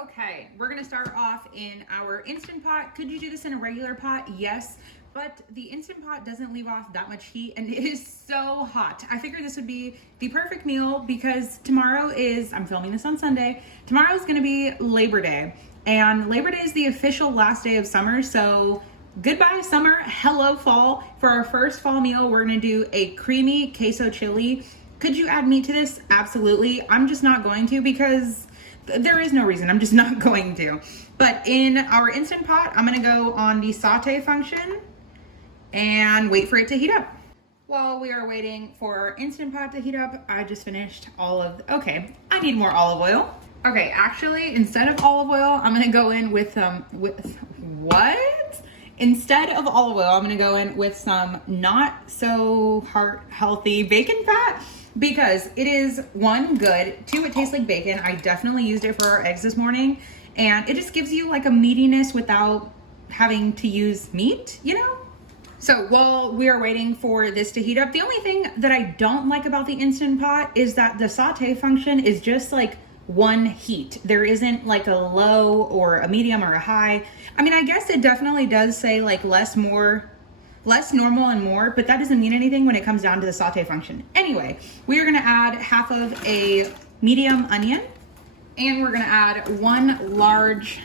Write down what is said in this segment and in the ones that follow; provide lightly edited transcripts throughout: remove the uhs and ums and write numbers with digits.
Okay, we're gonna start off in our Instant Pot. Could you do this in a regular pot? Yes, but the Instant Pot doesn't leave off that much heat and it is so hot. I figured this would be the perfect meal because tomorrow is, I'm filming this on Sunday, tomorrow is gonna be Labor Day. And Labor Day is the official last day of summer, so goodbye summer, hello fall. For our first fall meal, we're gonna do a creamy queso chili. Could you add meat to this? Absolutely. I'm just not going to because there is no reason, I'm just not going to. But in our Instant Pot, I'm gonna go on the saute function and wait for it to heat up. While we are waiting for our Instant Pot to heat up, I just finished okay, I need more olive oil. Okay, actually, instead of olive oil, I'm gonna go in with what? Instead of olive oil, I'm gonna go in with some not so healthy bacon fat because it is one, good, two, it tastes like bacon. I definitely used it for our eggs this morning and it just gives you like a meatiness without having to use meat, you know? So while we are waiting for this to heat up, the only thing that I don't like about the Instant Pot is that the saute function is just like one heat. There isn't like a low or a medium or a high. I mean, I guess it definitely does say like less, normal and more, but that doesn't mean anything when it comes down to the saute function. Anyway, we are gonna add half of a medium onion and we're gonna add one large,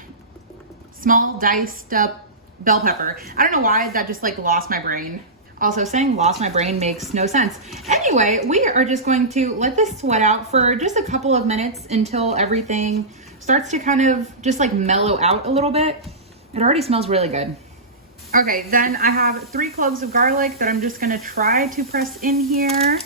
small diced up bell pepper. I don't know why that just like lost my brain. Also, saying lost my brain makes no sense. Anyway, we are just going to let this sweat out for just a couple of minutes until everything starts to kind of just like mellow out a little bit. It already smells really good. Okay, then I have 3 cloves of garlic that I'm just gonna try to press in here.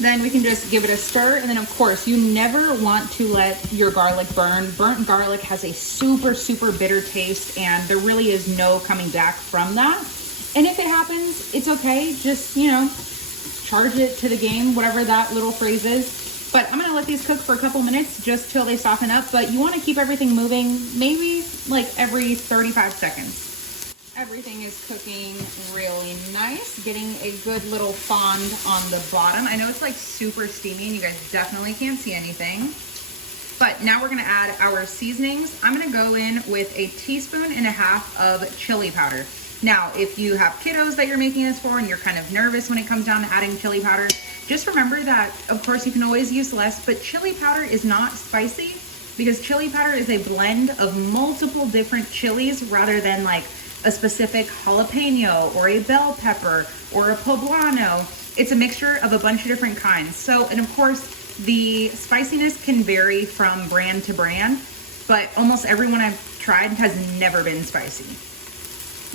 Then we can just give it a stir, and then of course, you never want to let your garlic burn. Burnt garlic has a super, super bitter taste, and there really is no coming back from that. And if it happens, it's okay. Just, you know, charge it to the game, whatever that little phrase is. But I'm gonna let these cook for a couple minutes just till they soften up, but you wanna keep everything moving maybe like every 35 seconds. Everything is cooking really nice, getting a good little fond on the bottom. I know it's like super steamy and you guys definitely can't see anything. But now we're gonna add our seasonings. I'm gonna go in with 1.5 teaspoons of chili powder. Now, if you have kiddos that you're making this for and you're kind of nervous when it comes down to adding chili powder, just remember that, of course, you can always use less, but chili powder is not spicy because chili powder is a blend of multiple different chilies rather than like a specific jalapeno or a bell pepper or a poblano. It's a mixture of a bunch of different kinds. So, and of course, the spiciness can vary from brand to brand, but almost everyone I've tried has never been spicy.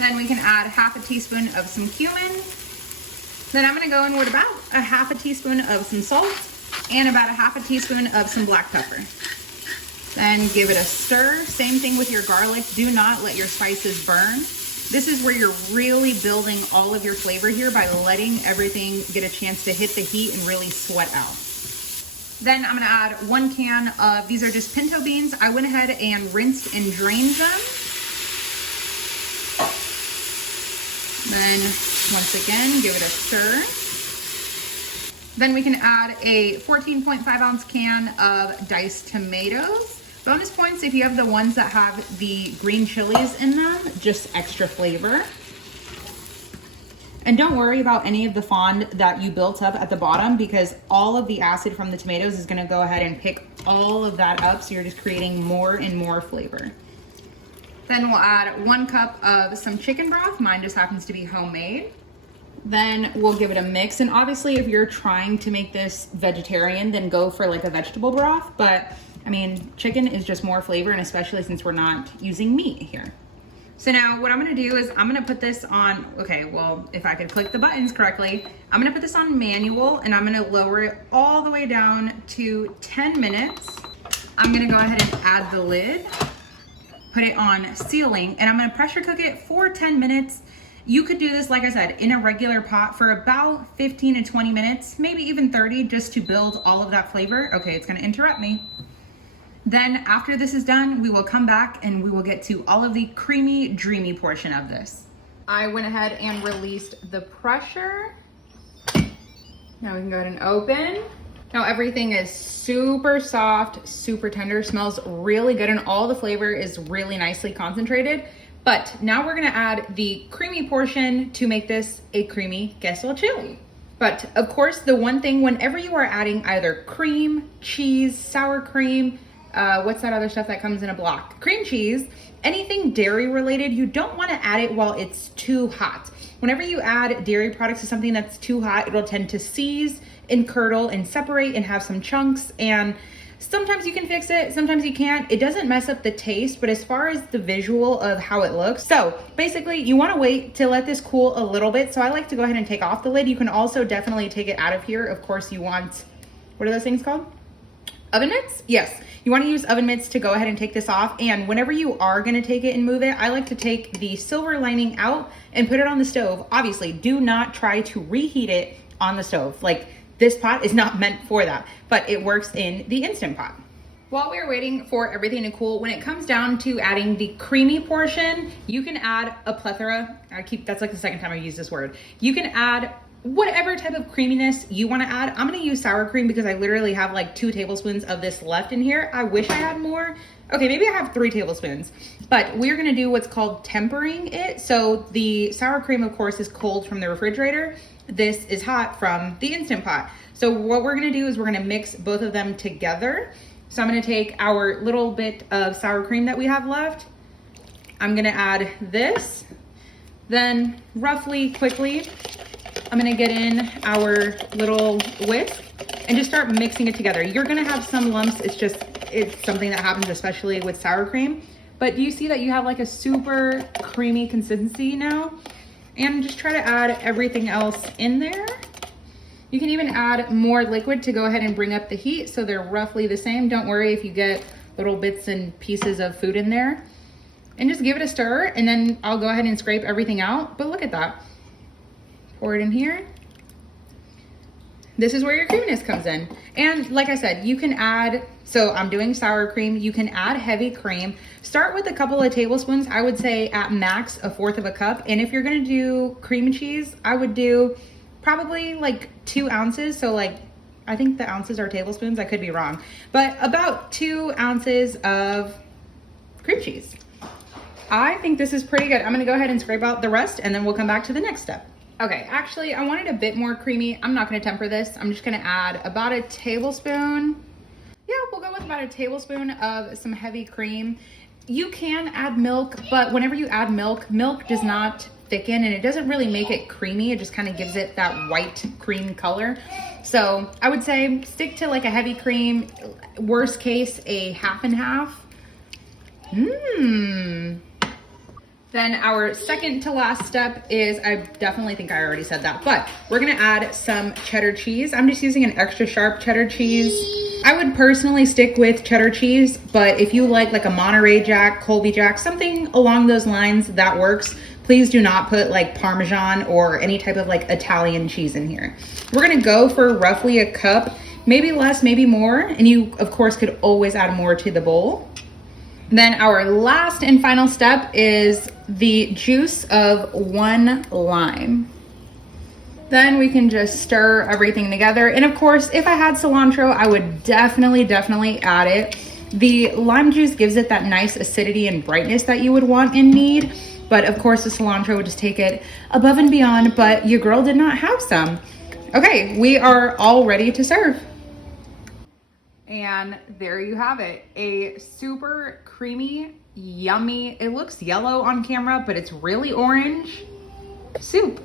Then we can add 1/2 teaspoon of some cumin. Then I'm gonna go in with about 1/2 teaspoon of some salt and about 1/2 teaspoon of some black pepper. Then give it a stir. Same thing with your garlic. Do not let your spices burn. This is where you're really building all of your flavor here by letting everything get a chance to hit the heat and really sweat out. Then I'm gonna add 1 can of, these are just pinto beans. I went ahead and rinsed and drained them. Then once again, give it a stir. Then we can add a 14.5 ounce can of diced tomatoes. Bonus points if you have the ones that have the green chilies in them, just extra flavor. And don't worry about any of the fond that you built up at the bottom because all of the acid from the tomatoes is gonna go ahead and pick all of that up, so you're just creating more and more flavor. Then we'll add 1 cup of some chicken broth. Mine just happens to be homemade. Then we'll give it a mix. And obviously if you're trying to make this vegetarian, then go for like a vegetable broth. But I mean, chicken is just more flavor, and especially since we're not using meat here. So now what I'm gonna do is I'm gonna put this on, okay, well, if I could click the buttons correctly, I'm gonna put this on manual and I'm gonna lower it all the way down to 10 minutes. I'm gonna go ahead and add the lid, put it on sealing, and I'm gonna pressure cook it for 10 minutes. You could do this, like I said, in a regular pot for about 15 to 20 minutes, maybe even 30, just to build all of that flavor. Okay, it's gonna interrupt me. Then after this is done, we will come back and we will get to all of the creamy, dreamy portion of this. I went ahead and released the pressure. Now we can go ahead and open. Now everything is super soft, super tender, smells really good, and all the flavor is really nicely concentrated. But now we're gonna add the creamy portion to make this a creamy queso chili. But of course, the one thing, whenever you are adding either cream, cheese, sour cream, what's that other stuff that comes in a block? Cream cheese, anything dairy related, you don't wanna add it while it's too hot. Whenever you add dairy products to something that's too hot, it'll tend to seize and curdle and separate and have some chunks, and sometimes you can fix it, sometimes you can't. It doesn't mess up the taste, but as far as the visual of how it looks, so basically you wanna wait to let this cool a little bit. So I like to go ahead and take off the lid. You can also definitely take it out of here. Of course you want, what are those things called? Oven mitts? Yes. You want to use oven mitts to go ahead and take this off. And whenever you are going to take it and move it, I like to take the silver lining out and put it on the stove. Obviously, do not try to reheat it on the stove. Like, this pot is not meant for that, but it works in the Instant Pot. While we're waiting for everything to cool, when it comes down to adding the creamy portion, you can add a plethora. That's like the second time I use this word. You can add whatever type of creaminess you want to add. I'm going to use sour cream because I literally have like 2 tablespoons of this left in here. I wish I had more. Okay, maybe I have 3 tablespoons, but we're going to do what's called tempering it. So the sour cream, of course, is cold from the refrigerator. This is hot from the Instant Pot. So what we're going to do is we're going to mix both of them together. So I'm going to take our little bit of sour cream that we have left. I'm going to add this. Then roughly, quickly, I'm gonna get in our little whisk and just start mixing it together. You're gonna have some lumps. It's something that happens, especially with sour cream. But do you see that you have like a super creamy consistency now? And just try to add everything else in there. You can even add more liquid to go ahead and bring up the heat so they're roughly the same. Don't worry if you get little bits and pieces of food in there. And just give it a stir, and then I'll go ahead and scrape everything out. But look at that. Pour it in here. This is where your creaminess comes in. And like I said, you can add, so I'm doing sour cream. You can add heavy cream. Start with a couple of tablespoons. I would say at max 1/4 of a cup. And if you're gonna do cream cheese, I would do probably like 2 ounces. So like, I think the ounces are tablespoons. I could be wrong, but about 2 ounces of cream cheese. I think this is pretty good. I'm gonna go ahead and scrape out the rest, and then we'll come back to the next step. Okay, actually, I want it a bit more creamy. I'm not gonna temper this. I'm just gonna add about a tablespoon. Yeah, we'll go with about a tablespoon of some heavy cream. You can add milk, but whenever you add milk, milk does not thicken and it doesn't really make it creamy. It just kind of gives it that white cream color. So I would say stick to like a heavy cream, worst case, a half and half. Then our second to last step is, I definitely think I already said that, but we're gonna add some cheddar cheese. I'm just using an extra sharp cheddar cheese. I would personally stick with cheddar cheese, but if you like a Monterey Jack, Colby Jack, something along those lines, that works. Please do not put like Parmesan or any type of like Italian cheese in here. We're gonna go for roughly a cup, maybe less, maybe more, and you of course could always add more to the bowl. Then our last and final step is the juice of 1 lime. Then we can just stir everything together. And of course, if I had cilantro, I would definitely add it. The lime juice gives it that nice acidity and brightness that you would want and need. But of course, the cilantro would just take it above and beyond, but your girl did not have some. Okay, we are all ready to serve. And there you have it, a super creamy, yummy, it looks yellow on camera, but it's really orange soup.